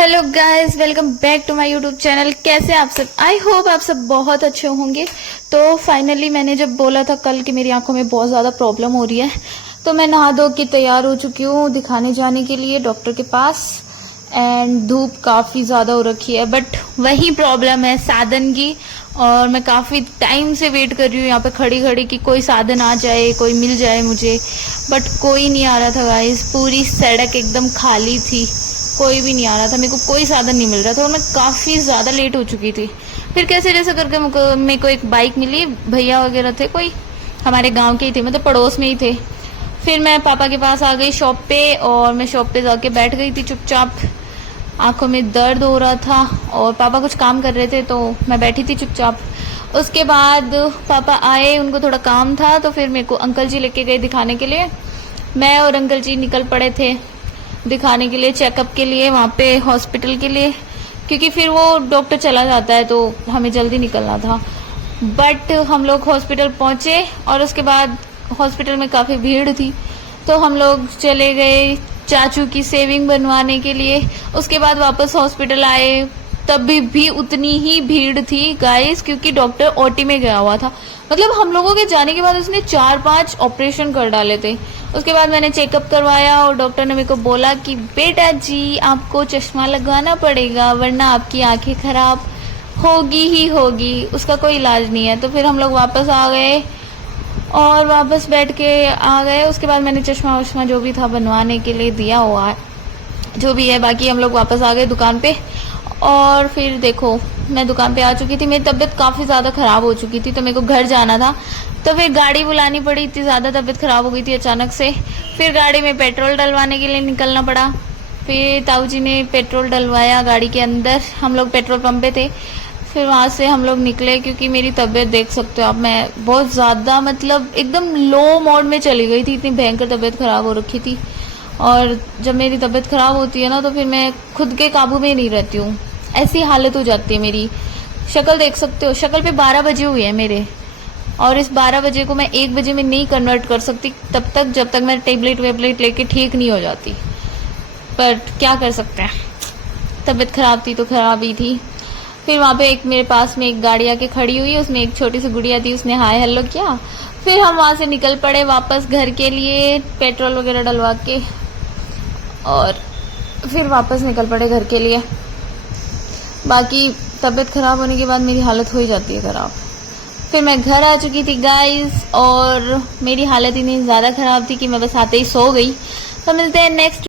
Hello guys, welcome back to my YouTube channel. कैसे आप सब? आई होप आप सब बहुत अच्छे होंगे। तो फाइनली मैंने जब बोला था कल कि मेरी आंखों में बहुत ज़्यादा प्रॉब्लम हो रही है, तो मैं नहा धो के तैयार हो चुकी हूँ दिखाने जाने के लिए डॉक्टर के पास। एंड धूप काफ़ी ज़्यादा हो रखी है, बट वही प्रॉब्लम है साधन की। और मैं काफ़ी टाइम से वेट कर रही हूँ यहाँ पे खड़ी खड़ी कि कोई साधन आ जाए, कोई मिल जाए मुझे, बट कोई नहीं आ रहा था गाइस। पूरी सड़क एकदम खाली थी, कोई भी नहीं आ रहा था, मेरे को कोई साधन नहीं मिल रहा था और मैं काफ़ी ज़्यादा लेट हो चुकी थी। फिर कैसे जैसे करके मेरे को एक बाइक मिली, भैया वगैरह थे, कोई हमारे गांव के ही थे, मतलब पड़ोस में ही थे। फिर मैं पापा के पास आ गई शॉप पे, और मैं शॉप पे जाके बैठ गई थी चुपचाप। आंखों में दर्द हो रहा था और पापा कुछ काम कर रहे थे, तो मैं बैठी थी चुपचाप। उसके बाद पापा आए, उनको थोड़ा काम था, तो फिर मेरे को अंकल जी लेके गए दिखाने के लिए। मैं और अंकल जी निकल पड़े थे दिखाने के लिए, चेकअप के लिए, वहाँ पे हॉस्पिटल के लिए, क्योंकि फिर वो डॉक्टर चला जाता है तो हमें जल्दी निकलना था। बट हम लोग हॉस्पिटल पहुँचे और उसके बाद हॉस्पिटल में काफ़ी भीड़ थी, तो हम लोग चले गए चाचू की सेविंग बनवाने के लिए। उसके बाद वापस हॉस्पिटल आए, तब भी उतनी ही भीड़ थी गाइस, क्योंकि डॉक्टर ओटी में गया हुआ था। मतलब हम लोगों के जाने के बाद उसने 4-5 ऑपरेशन कर डाले थे। उसके बाद मैंने चेकअप करवाया और डॉक्टर ने मेरे को बोला कि बेटा जी आपको चश्मा लगवाना पड़ेगा, वरना आपकी आंखें खराब होगी ही होगी, उसका कोई इलाज नहीं है। तो फिर हम लोग वापस आ गए और वापस बैठ के आ गए। उसके बाद मैंने चश्मा वश्मा जो भी था बनवाने के लिए दिया हुआ है, जो भी है। बाकी हम लोग वापस आ गए दुकान पे, और फिर देखो मैं दुकान पे आ चुकी थी। मेरी तबीयत काफ़ी ज़्यादा ख़राब हो चुकी थी, तो मेरे को घर जाना था, तो फिर गाड़ी बुलानी पड़ी, इतनी ज़्यादा तबीयत ख़राब हो गई थी अचानक से। फिर गाड़ी में पेट्रोल डलवाने के लिए निकलना पड़ा। फिर ताऊ जी ने पेट्रोल डलवाया गाड़ी के अंदर, हम लोग पेट्रोल पंप पे थे। फिर वहाँ से हम लोग निकले, क्योंकि मेरी तबीयत देख सकते हो आप, मैं बहुत ज़्यादा मतलब एकदम लो मोड में चली गई थी, इतनी भयंकर तबीयत ख़राब हो रखी थी। और जब मेरी तबीयत ख़राब होती है ना, तो फिर मैं खुद के काबू में नहीं रहती हूँ, ऐसी हालत हो जाती है मेरी। शक्ल देख सकते हो, शक्ल पे 12 बजे हुए हैं मेरे, और इस 12 बजे को मैं 1 बजे में नहीं कन्वर्ट कर सकती तब तक, जब तक मैं टेबलेट वेबलेट लेके ठीक नहीं हो जाती। पर क्या कर सकते हैं, तबीयत ख़राब थी तो ख़राब ही थी। फिर वहाँ पे एक मेरे पास में एक गाड़ी आके खड़ी हुई, उसमें एक छोटी सी गुड़िया थी, उसने हाय हेलो किया। फिर हम वहाँ से निकल पड़े वापस घर के लिए, पेट्रोल वगैरह डलवा के, और फिर वापस निकल पड़े घर के लिए। बाकी तबीयत ख़राब होने के बाद मेरी हालत हो ही जाती है ख़राब। फिर मैं घर आ चुकी थी गाइस, और मेरी हालत इतनी ज़्यादा ख़राब थी कि मैं बस आते ही सो गई। तो मिलते हैं नेक्स्ट